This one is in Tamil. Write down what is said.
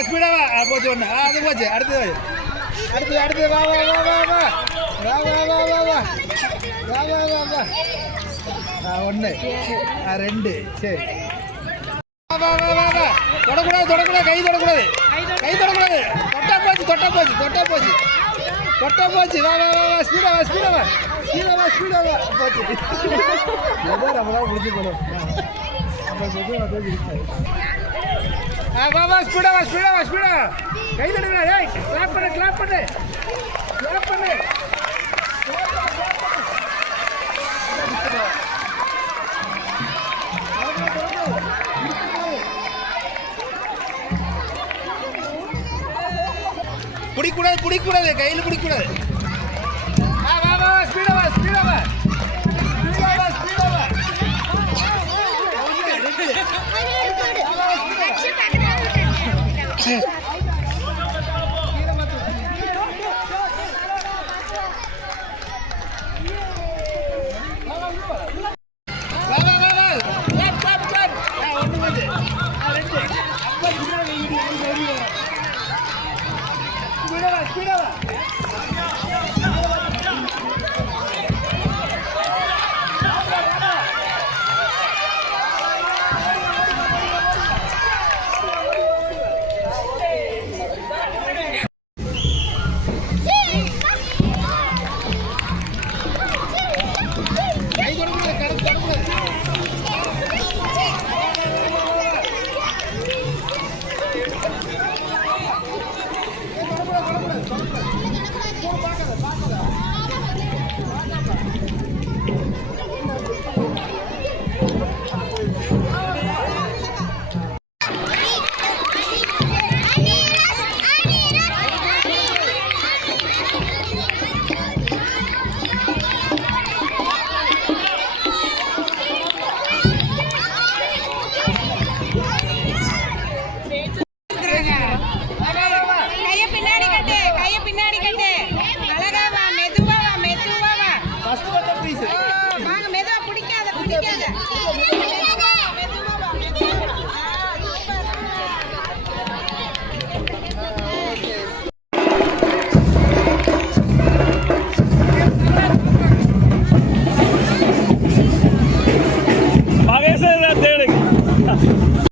ஸ்பீடா வா போச்சு ஒன்று அது போச்சு அடுத்தது அடுத்தது வா வா வா வா வா வா வா வா வா வா வா வா வா வா ஒன்று ரெண்டு சரி வா வா வா வா தொடக்கூடாது கை தொடக்கூடாது தொட்டா போச்சு வா வா வா வா ஸ்பீடா வா போச்சு ஏதோ நம்மளால முடிஞ்சு போகணும் வா வா ஸ்பீடா கை தொடக்கூடாது ஏய் கிளாப் பண்ணு பிடிக்கூடாது கையில் பிடிக்கூடாது வா வா ஸ்பீடா வா ஸ்பீடா